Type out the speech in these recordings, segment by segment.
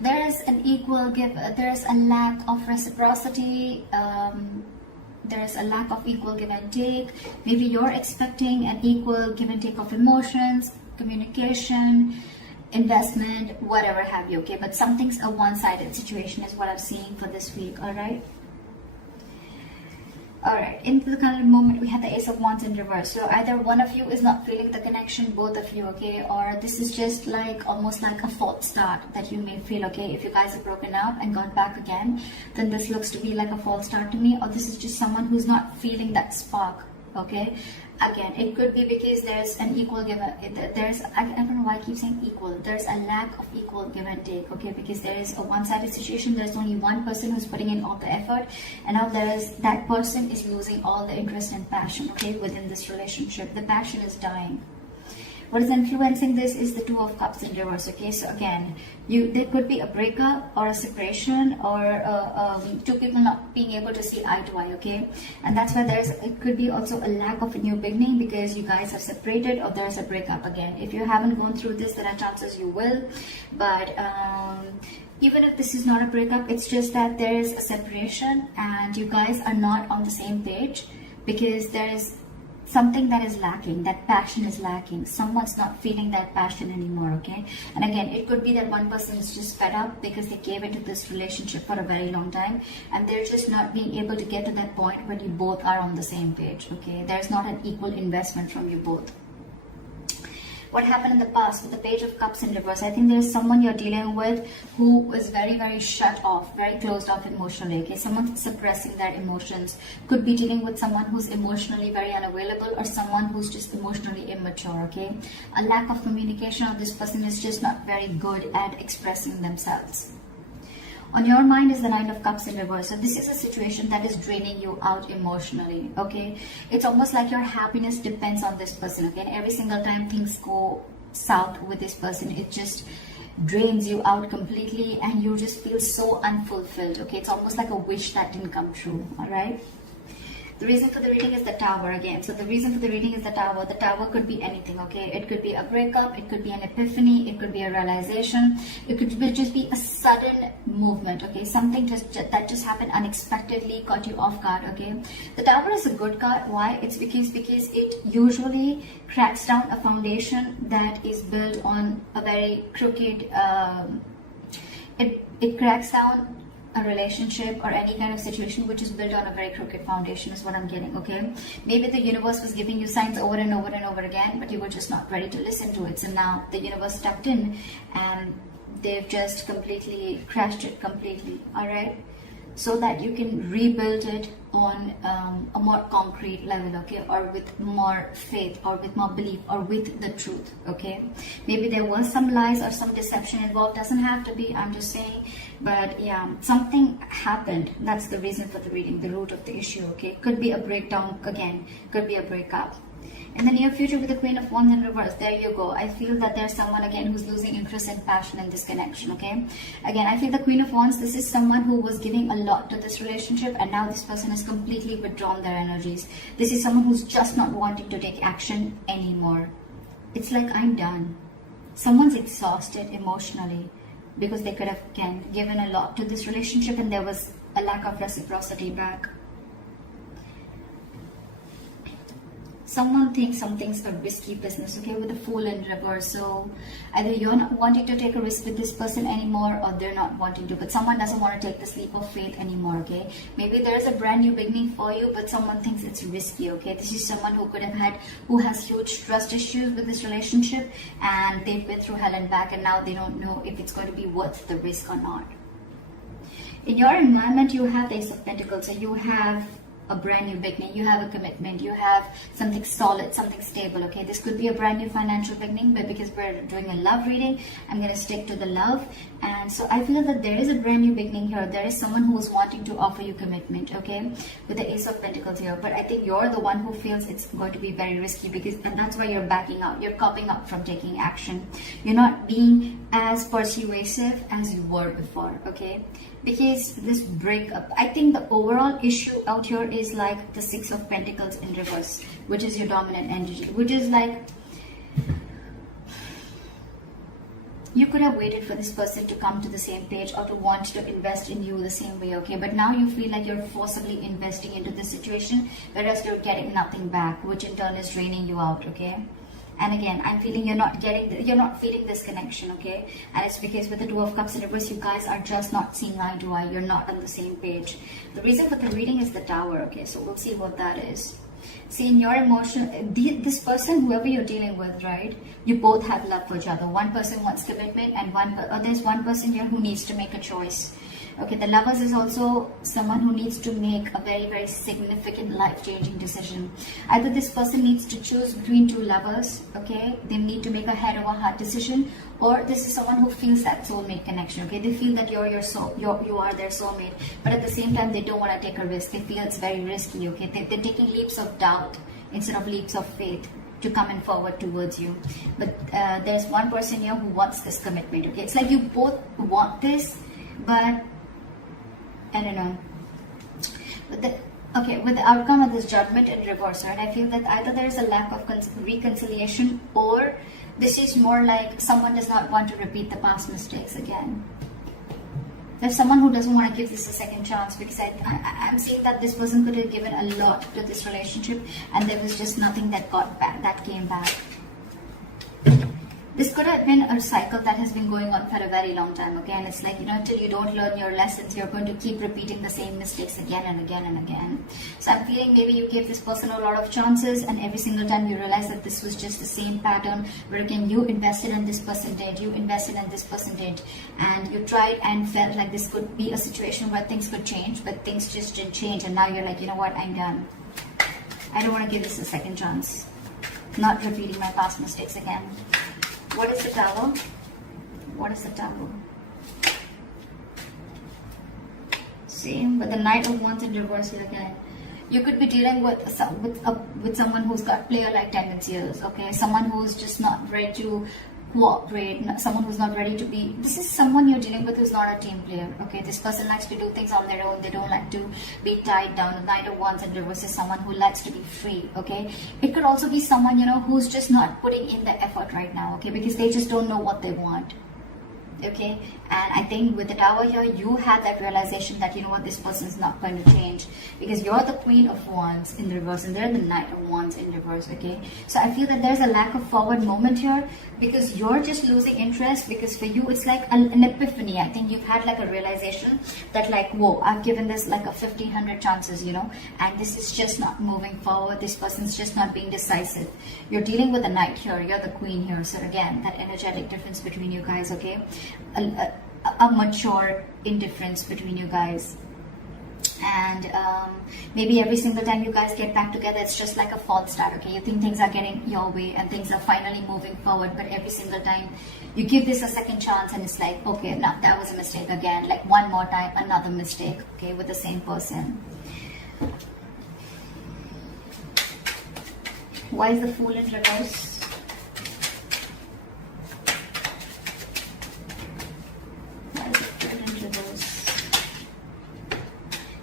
There is an equal give, there's a lack of reciprocity, there's a lack of equal give and take. Maybe you're expecting an equal give and take of emotions, communication, investment, whatever have you, okay? But something's a one-sided situation is what I'm seeing for this week, all right? Alright, into the current moment, we have the Ace of Wands in reverse. So either one of you is not feeling the connection, both of you, okay? Or this is just like almost like a false start that you may feel, okay? If you guys have broken up and got back again, then this looks to be like a false start to me. Or this is just someone who's not feeling that spark, okay? Again, it could be because there's an equal give and there's, I don't know why I keep saying equal. There's a lack of equal give and take, okay? Because there is a one-sided situation. There's only one person who's putting in all the effort, and now that person is losing all the interest and passion, okay, within this relationship. The passion is dying. What is influencing this is the Two of Cups in reverse, okay? So again, there could be a breakup or a separation, or two people not being able to see eye to eye, okay? And that's why it could be also a lack of a new beginning because you guys have separated, or there's a breakup again. If you haven't gone through this, there are chances you will. But even if this is not a breakup, it's just that there is a separation and you guys are not on the same page because there is something that is lacking, that passion is lacking. Someone's not feeling that passion anymore, okay? And again, it could be that one person is just fed up because they gave into this relationship for a very long time and they're just not being able to get to that point where you both are on the same page, okay? There's not an equal investment from you both. What happened in the past with the Page of Cups in reverse? I think there's someone you're dealing with who is very, very shut off, very closed off emotionally, okay? Someone suppressing their emotions. Could be dealing with someone who's emotionally very unavailable or someone who's just emotionally immature, okay? A lack of communication, or this person is just not very good at expressing themselves. On your mind is the Nine of Cups in reverse. So this is a situation that is draining you out emotionally, okay? It's almost like your happiness depends on this person, okay? And every single time things go south with this person, it just drains you out completely and you just feel so unfulfilled, okay? It's almost like a wish that didn't come true, all right? The reason for the reading is the Tower again. So the reason for the reading is the Tower. The Tower could be anything, okay? It could be a breakup, it could be an epiphany, it could be a realization, it could just be a sudden movement, okay? Something that just happened unexpectedly, caught you off guard, okay? The Tower is a good card. Why? It's because it usually cracks down a foundation that is built on a very crooked, it cracks down a relationship or any kind of situation which is built on a very crooked foundation is what I'm getting, okay? Maybe the universe was giving you signs over and over and over again, but you were just not ready to listen to it. So now the universe stepped in and they've just completely crashed it completely, all right? So that you can rebuild it on a more concrete level, okay? Or with more faith, or with more belief, or with the truth, okay? Maybe there was some lies or some deception involved. Doesn't have to be, I'm just saying. But yeah, something happened. That's the reason for the reading, the root of the issue, okay? Could be a breakdown again, could be a breakup. In the near future with the Queen of Wands in reverse, there you go. I feel that there's someone again who's losing interest and passion in this connection, okay? Again, I feel the Queen of Wands, this is someone who was giving a lot to this relationship and now this person has completely withdrawn their energies. This is someone who's just not wanting to take action anymore. It's like, I'm done. Someone's exhausted emotionally because they could have, again, given a lot to this relationship and there was a lack of reciprocity back. Someone thinks something's a risky business, okay, with the Fool in reverse. So either you're not wanting to take a risk with this person anymore or they're not wanting to, but someone doesn't want to take this leap of faith anymore, okay? Maybe there's a brand new beginning for you, but someone thinks it's risky, okay? This is someone who has huge trust issues with this relationship and they've been through hell and back and now they don't know if it's going to be worth the risk or not. In your environment, you have the Ace of Pentacles, so you have a brand new beginning, you have a commitment, you have something solid, something stable, okay? This could be a brand new financial beginning, but because we're doing a love reading, I'm going to stick to the love. And so I feel that there is a brand new beginning here. There is someone who is wanting to offer you commitment, okay? With the Ace of Pentacles here. But I think you're the one who feels it's going to be very risky and that's why you're backing out. You're copping up from taking action. You're not being as persuasive as you were before, okay? Because this breakup, I think the overall issue out here is like the Six of Pentacles in reverse, which is your dominant energy, which is like you could have waited for this person to come to the same page or to want to invest in you the same way, okay? But now you feel like you're forcibly investing into this situation, whereas you're getting nothing back, which in turn is draining you out, okay? And again, I'm feeling you're not feeling this connection, okay? And it's because with the Two of Cups in reverse, you guys are just not seeing eye to eye. You're not on the same page. The reason for the reading is the Tower, okay? So we'll see what that is. See, in your emotion, this person, whoever you're dealing with, right? You both have love for each other. One person wants commitment, and there's one person here who needs to make a choice. Okay, the Lovers is also someone who needs to make a very, very significant life-changing decision. Either this person needs to choose between two lovers, okay? They need to make a head-over-heart decision, or this is someone who feels that soulmate connection, okay? They feel that you are their soulmate, but at the same time, they don't want to take a risk. They feel it's very risky, okay? They're taking leaps of doubt instead of leaps of faith to come in forward towards you. But there's one person here who wants this commitment, okay? It's like you both want this, but I don't know. With the outcome of this Judgment in reverse, right? I feel that either there is a lack of reconciliation, or this is more like someone does not want to repeat the past mistakes again. There's someone who doesn't want to give this a second chance, because I'm seeing that this person could have given a lot to this relationship, and there was just nothing that came back. This could have been a cycle that has been going on for a very long time, okay? And it's like, until you don't learn your lessons, you're going to keep repeating the same mistakes again and again and again. So I'm feeling maybe you gave this person a lot of chances, and every single time you realize that this was just the same pattern, where again, you invested and this person did, you invested and this person did, and you tried and felt like this could be a situation where things could change, but things just didn't change, and now you're like, you know what, I'm done. I don't want to give this a second chance. Not repeating my past mistakes again. What is the Tower? What is the Tower? See, with the Knight of Wands in reverse here again, you could be dealing with someone who's got player-like tendencies, okay? Someone who's just not ready to cooperate, someone who's not ready to be. This is someone you're dealing with who's not a team player, okay? This person likes to do things on their own. They don't like to be tied down. The Knight of Wands in reverse is someone who likes to be free, okay? It could also be someone, who's just not putting in the effort right now, okay? Because they just don't know what they want. Okay, and I think with the Tower here, you had that realization that, this person is not going to change, because you're the Queen of Wands in reverse and they're the Knight of Wands in reverse, okay? So I feel that there's a lack of forward moment here, because you're just losing interest, because for you, it's like an epiphany. I think you've had like a realization that like, whoa, I've given this like a 1,500 chances, and this is just not moving forward. This person's just not being decisive. You're dealing with the Knight here, you're the Queen here. So again, that energetic difference between you guys, okay? A mature indifference between you guys, and maybe every single time you guys get back together, it's just like a false start, okay? You think things are getting your way and things are finally moving forward, but every single time you give this a second chance and it's like, okay, no, that was a mistake again, like one more time, another mistake, okay, with the same person. Why is the Fool in reverse?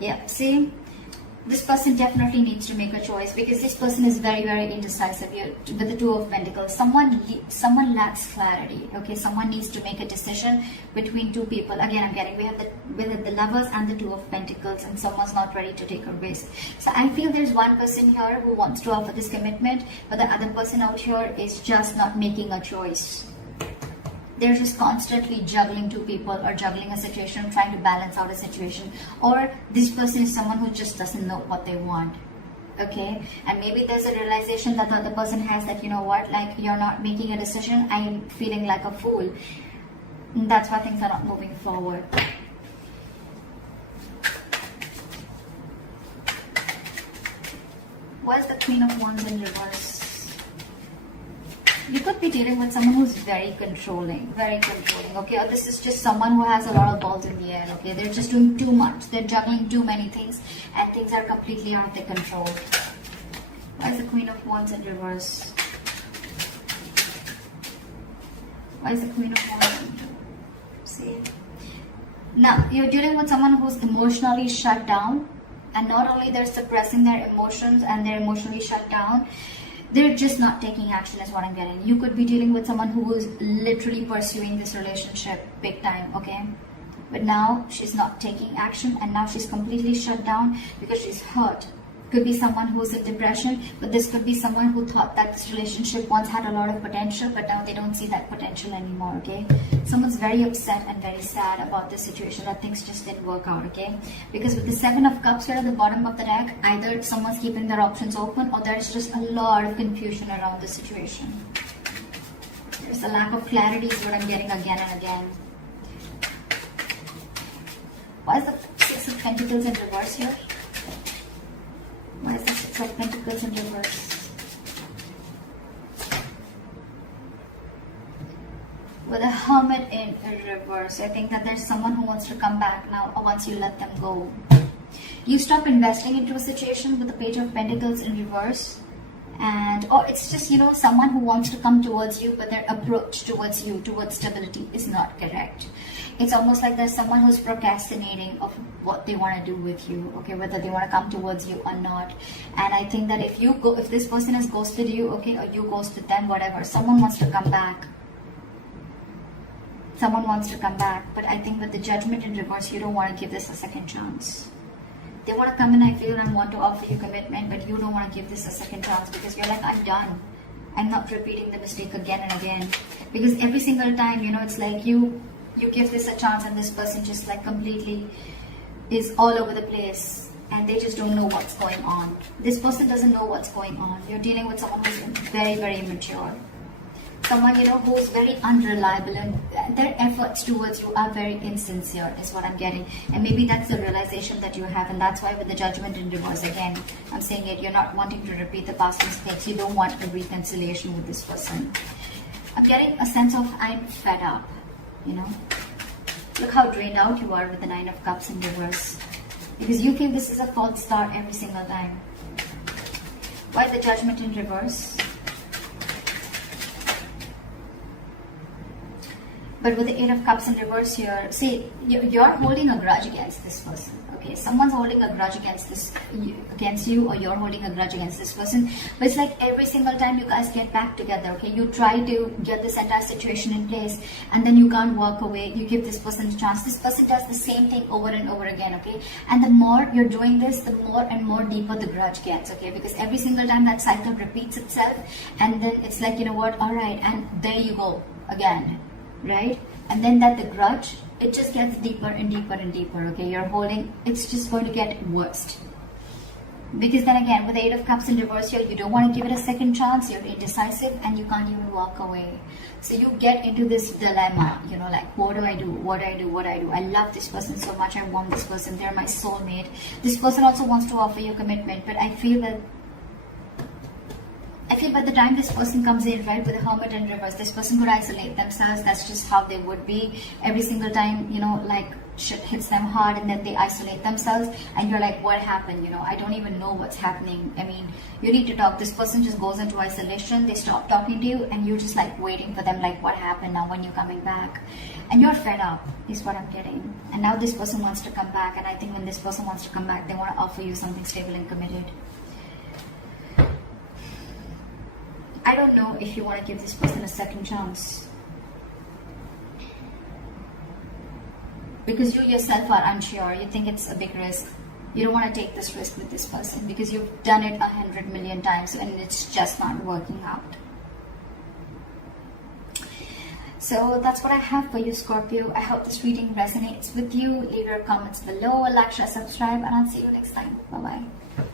Yeah, see, this person definitely needs to make a choice, because this person is very, very indecisive. With the Two of Pentacles, someone lacks clarity, okay? Someone needs to make a decision between two people. Again, we have the Lovers and the Two of Pentacles, and someone's not ready to take a risk. So I feel there's one person here who wants to offer this commitment, but the other person out here is just not making a choice. They're just constantly juggling two people, or juggling a situation, trying to balance out a situation. Or this person is someone who just doesn't know what they want, okay? And maybe there's a realization that the other person has that, like, you're not making a decision, I'm feeling like a fool. And that's why things are not moving forward. Why is the Queen of Wands in reverse? You could be dealing with someone who's very controlling, okay? Or this is just someone who has a lot of balls in the air, okay? They're just doing too much. They're juggling too many things, and things are completely out of their control. Why is the Queen of Wands in reverse? Why is the Queen of Wands in reverse? See? Now, you're dealing with someone who's emotionally shut down, and not only they're suppressing their emotions and they're emotionally shut down, They're just not taking action is what I'm getting. You could be dealing with someone who is literally pursuing this relationship big time, okay? But now she's not taking action, and now she's completely shut down because she's hurt. Could be someone who's in depression, but this could be someone who thought that this relationship once had a lot of potential, but now they don't see that potential anymore, okay? Someone's very upset and very sad about this situation, that things just didn't work out, okay? Because with the 7 of Cups here at the bottom of the deck, either someone's keeping their options open, or there's just a lot of confusion around the situation. There's a lack of clarity is what I'm getting again and again. Why is the 6 of Pentacles in reverse here? Why is the 6 of Pentacles in reverse? With a Hermit in reverse, I think that there's someone who wants to come back now, or once you let them go. You stop investing into a situation with the Page of Pentacles in reverse. And, or it's just, you know, someone who wants to come towards you, but their approach towards you, towards stability, is not correct. It's almost like there's someone who's procrastinating of what they want to do with you, okay, whether they want to come towards you or not. And I think that if this person has ghosted you, okay, or you ghosted them, whatever, someone wants to come back. Someone wants to come back, but I think with the Judgment in reverse, you don't want to give this a second chance. They want to come in, I feel, and want to offer you commitment, but you don't want to give this a second chance because you're like, I'm done. I'm not repeating the mistake again and again. Because every single time, you know, it's like you give this a chance and this person just like completely is all over the place and they just don't know what's going on. This person doesn't know what's going on. You're dealing with someone who's very, very immature. Someone, you know, who's very unreliable, and their efforts towards you are very insincere is what I'm getting. And maybe that's the realization that you have, and that's why with the Judgment in reverse, again, I'm saying it, you're not wanting to repeat the past mistakes. You don't want a reconciliation with this person. I'm getting a sense of I'm fed up, you know. Look how drained out you are with the 9 of Cups in reverse. Because you feel this is a false start every single time. Why the Judgment in reverse? But with the 8 of Cups in reverse here, see, you're holding a grudge against this person, okay? Someone's holding a grudge against you, or you're holding a grudge against this person. But it's like every single time you guys get back together, okay? You try to get this entire situation in place, and then you can't walk away. You give this person a chance. This person does the same thing over and over again, okay? And the more you're doing this, the more and more deeper the grudge gets, okay? Because every single time that cycle repeats itself, and then it's like, you know what, all right, and there you go again. Right? And then that the grudge, it just gets deeper and deeper and deeper, okay? You're holding, it's just going to get worse. Because then again, with the 8 of Cups in reverse here, you don't want to give it a second chance, you're indecisive, and you can't even walk away. So you get into this dilemma, you know, like, what do I do? What do I do? What do I do? I love this person so much, I want this person, they're my soulmate. This person also wants to offer you commitment, but I feel by the time this person comes in, right, with the Hermit in reverse, this person could isolate themselves. That's just how they would be. Every single time, you know, like shit hits them hard and then they isolate themselves, and you're like, what happened? You know, I don't even know what's happening. I mean, you need to talk. This person just goes into isolation. They stop talking to you, and you're just like waiting for them, like, what happened now? When you're coming back? And you're fed up is what I'm getting. And now this person wants to come back, and I think when this person wants to come back, they want to offer you something stable and committed. I don't know if you want to give this person a second chance. Because you yourself are unsure. You think it's a big risk. You don't want to take this risk with this person because you've done it 100 million times and it's just not working out. So that's what I have for you, Scorpio. I hope this reading resonates with you. Leave your comments below, like, share, subscribe, and I'll see you next time. Bye-bye.